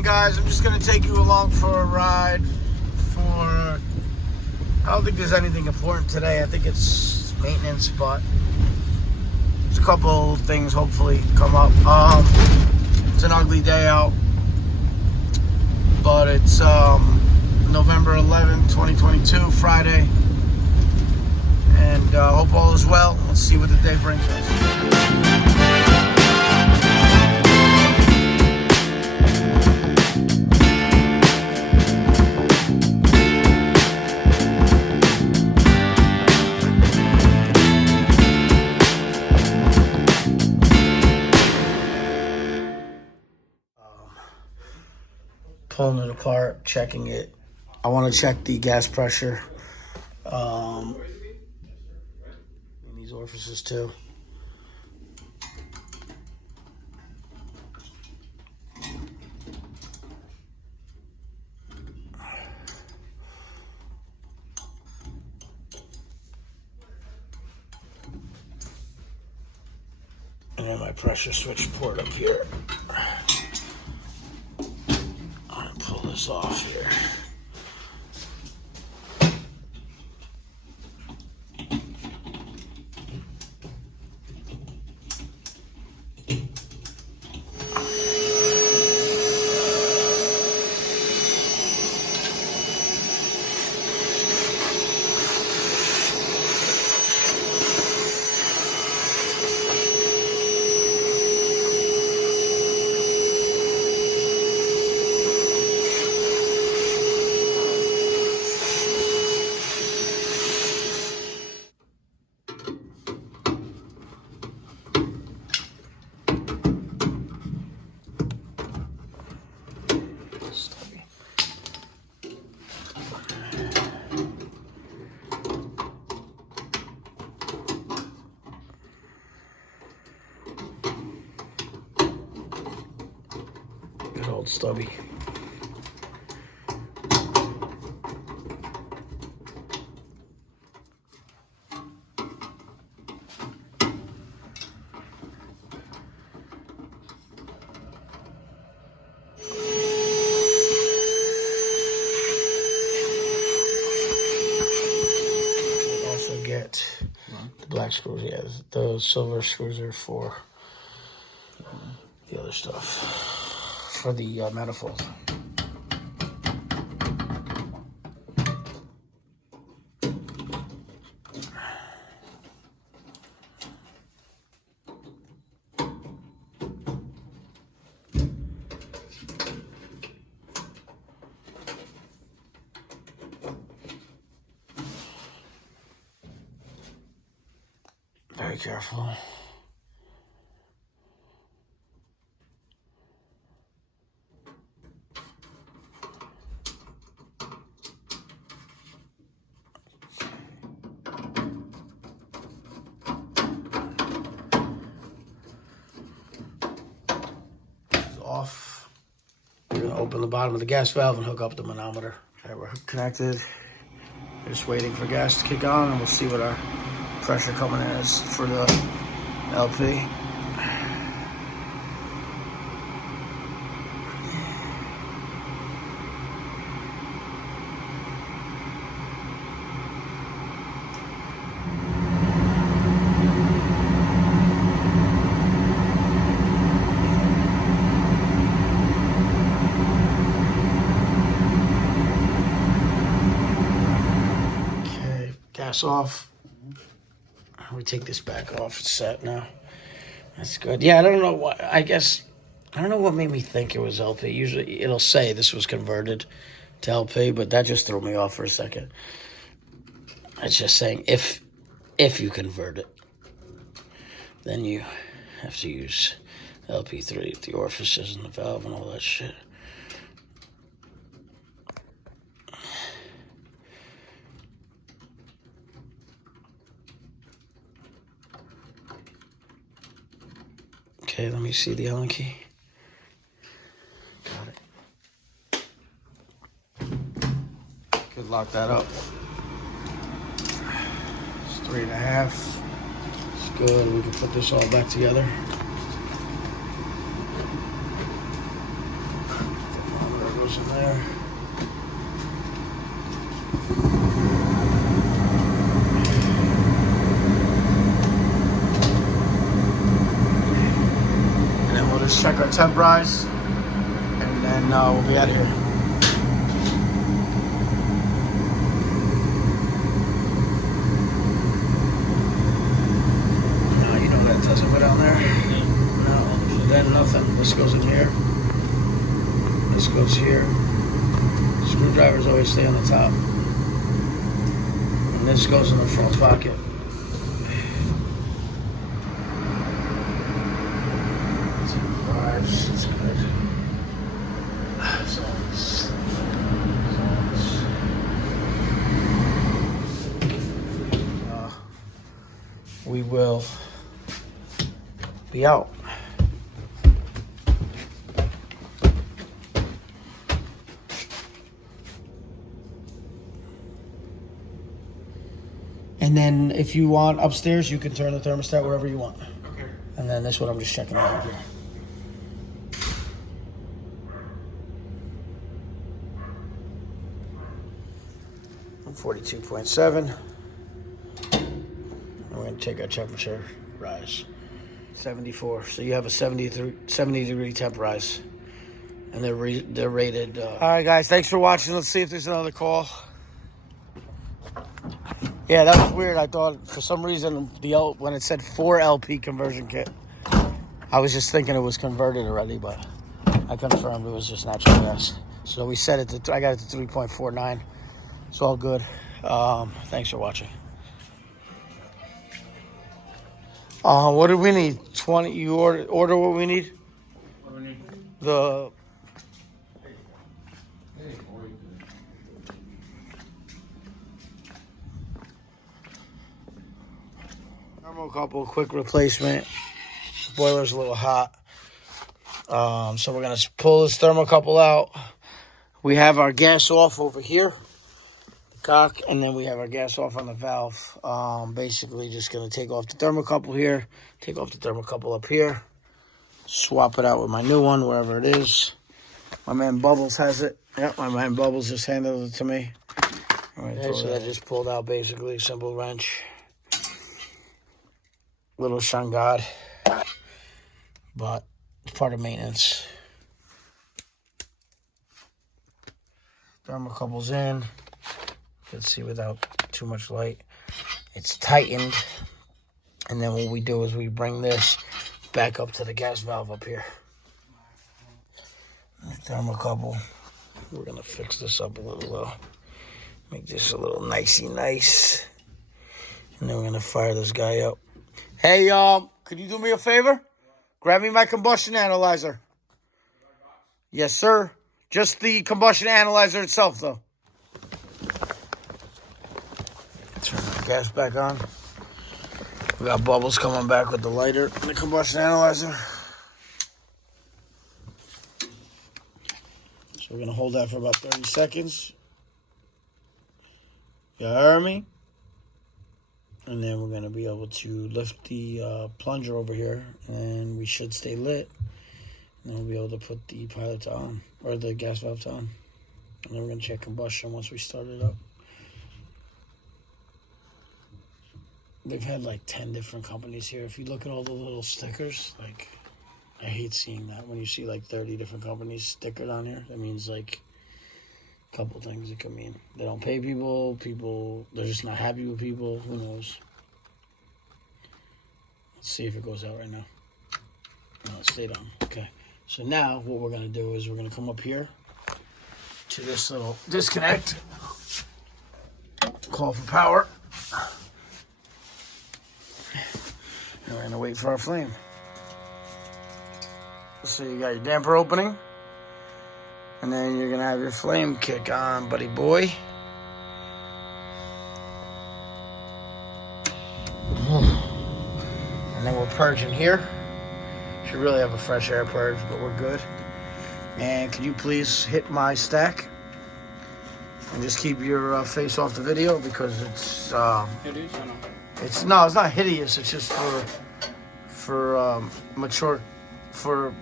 morning, guys. I'm just going to take you along for a ride I don't think there's anything important today. I think it's maintenance, but there's a couple things hopefully come up. It's an ugly day out, but it's November 11, 2022, Friday, and hope all is well. Let's see what the day brings us. Pulling it apart, checking it. I want to check the gas pressure in these orifices too. And then my pressure switch port up here. Pull this off here. Good old stubby. Also get the black screws. Yeah, those silver screws are for the other stuff. For the manifold. Very careful. Off. We're going to open the bottom of the gas valve and hook up the manometer. Okay, we're connected. We're just waiting for gas to kick on, and we'll see what our pressure coming in is for the LP. Gas off. We take this back off. It's set now. That's good. Yeah, I don't know what. I don't know what made me think it was LP. Usually, it'll say this was converted to LP, but that just threw me off for a second. It's just saying if you convert it, then you have to use LP3, the orifices and the valve and all that shit. Okay, let me see the Allen key. Got it. Could lock that up. It's 3.5. It's good. We can put this all back together. goes in there. And then we'll just check our temp rise, and then we'll be out of here. You know that doesn't go down there. No, then nothing. This goes in here. This goes here. Screwdrivers always stay on the top. And this goes in the front pocket. It's good. We will be out. And then if you want upstairs, you can turn the thermostat wherever you want. Okay. And then this one I'm just checking out here. I'm 42.7. We're going to take our temperature rise. 74. So you have a 70 degree temp rise. And they're rated. All right, guys. Thanks for watching. Let's see if there's another call. Yeah, that was weird. I thought for some reason when it said 4 LP conversion kit, I was just thinking it was converted already, but I confirmed it was just natural gas. So we set it to, I got it to 3.49. It's all good. Thanks for watching. What do we need? 20. You order what we need? What do we need? The thermocouple, quick replacement. Boiler's a little hot. So we're gonna pull this thermocouple out. We have our gas off over here, the cock, and then we have our gas off on the valve. Basically just gonna take off the thermocouple here, take off the thermocouple up here, swap it out with my new one, wherever it is. My man Bubbles has it. Yep, my man Bubbles just handed it to me. Okay, so that just pulled out basically, simple wrench. Little Shangad, but it's part of maintenance. Thermocouple's in. You can see without too much light. It's tightened. And then what we do is we bring this back up to the gas valve up here. The thermocouple. We're going to fix this up a little. Make this a little nicey nice. And then we're going to fire this guy up. Hey, could you do me a favor? Grab me my combustion analyzer. Yes, sir. Just the combustion analyzer itself, though. Turn the gas back on. We got Bubbles coming back with the lighter and the combustion analyzer. So we're going to hold that for about 30 seconds. You heard me? And then we're going to be able to lift the plunger over here, and we should stay lit. And then we'll be able to put the pilot on, or the gas valve on. And then we're going to check combustion once we start it up. They've had like 10 different companies here. If you look at all the little stickers, like, I hate seeing that. When you see like 30 different companies stickered on here, that means like a couple things it could mean. They don't pay people, they're just not happy with people, who knows. Let's see if it goes out right now. No, it stayed on. Okay. So now what we're going to do is we're going to come up here to this little disconnect. Call for power. And we're going to wait for our flame. So you got your damper opening. And then you're going to have your flame kick on, buddy boy. And then we're purging here. Should really have a fresh air purge, but we're good. And can you please hit my stack? And just keep your face off the video because it's... Hideous or no? It's not hideous. It's just for mature... For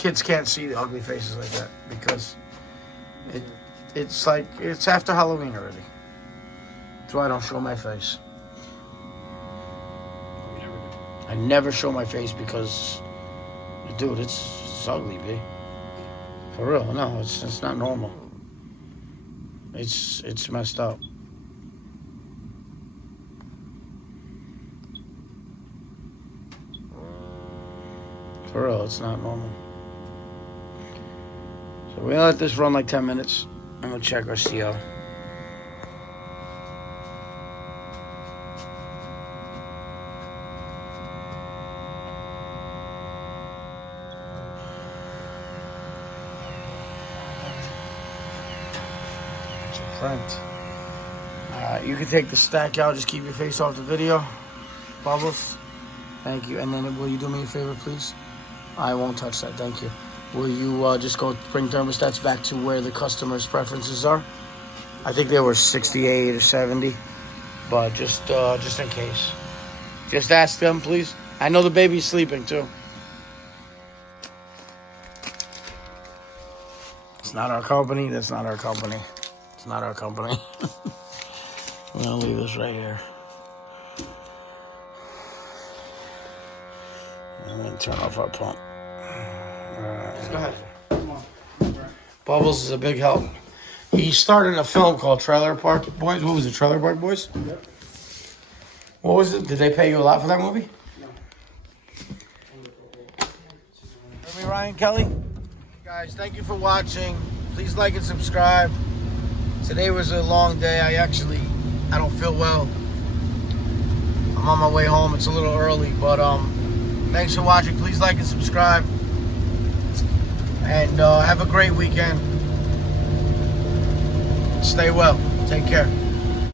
kids can't see the ugly faces like that because it's like, it's after Halloween already. That's why I don't show my face. I never show my face because, dude, it's ugly, B. For real, no, it's not normal. It's messed up. For real, it's not normal. So we're gonna let this run like 10 minutes, and we'll check our CO. Print. You can take the stack out. Just keep your face off the video. Bubbles. Thank you. And then will you do me a favor, please? I won't touch that. Thank you. Will you just go bring thermostats back to where the customer's preferences are? I think they were 68 or 70, but just in case. Just ask them, please. I know the baby's sleeping too. It's not our company. That's not our company. It's not our company. I'm gonna leave this right here. I'm gonna turn off our pump. Go ahead. Come on. Bubbles is a big help. He started a film called Trailer Park Boys. What was it, Trailer Park Boys? Yep. What was it? Did they pay you a lot for that movie? No. Hear me, Ryan Kelly? Guys, thank you for watching. Please like and subscribe. Today was a long day. I don't feel well. I'm on my way home. It's a little early, but thanks for watching. Please like and subscribe. And have a great weekend. Stay well. Take care.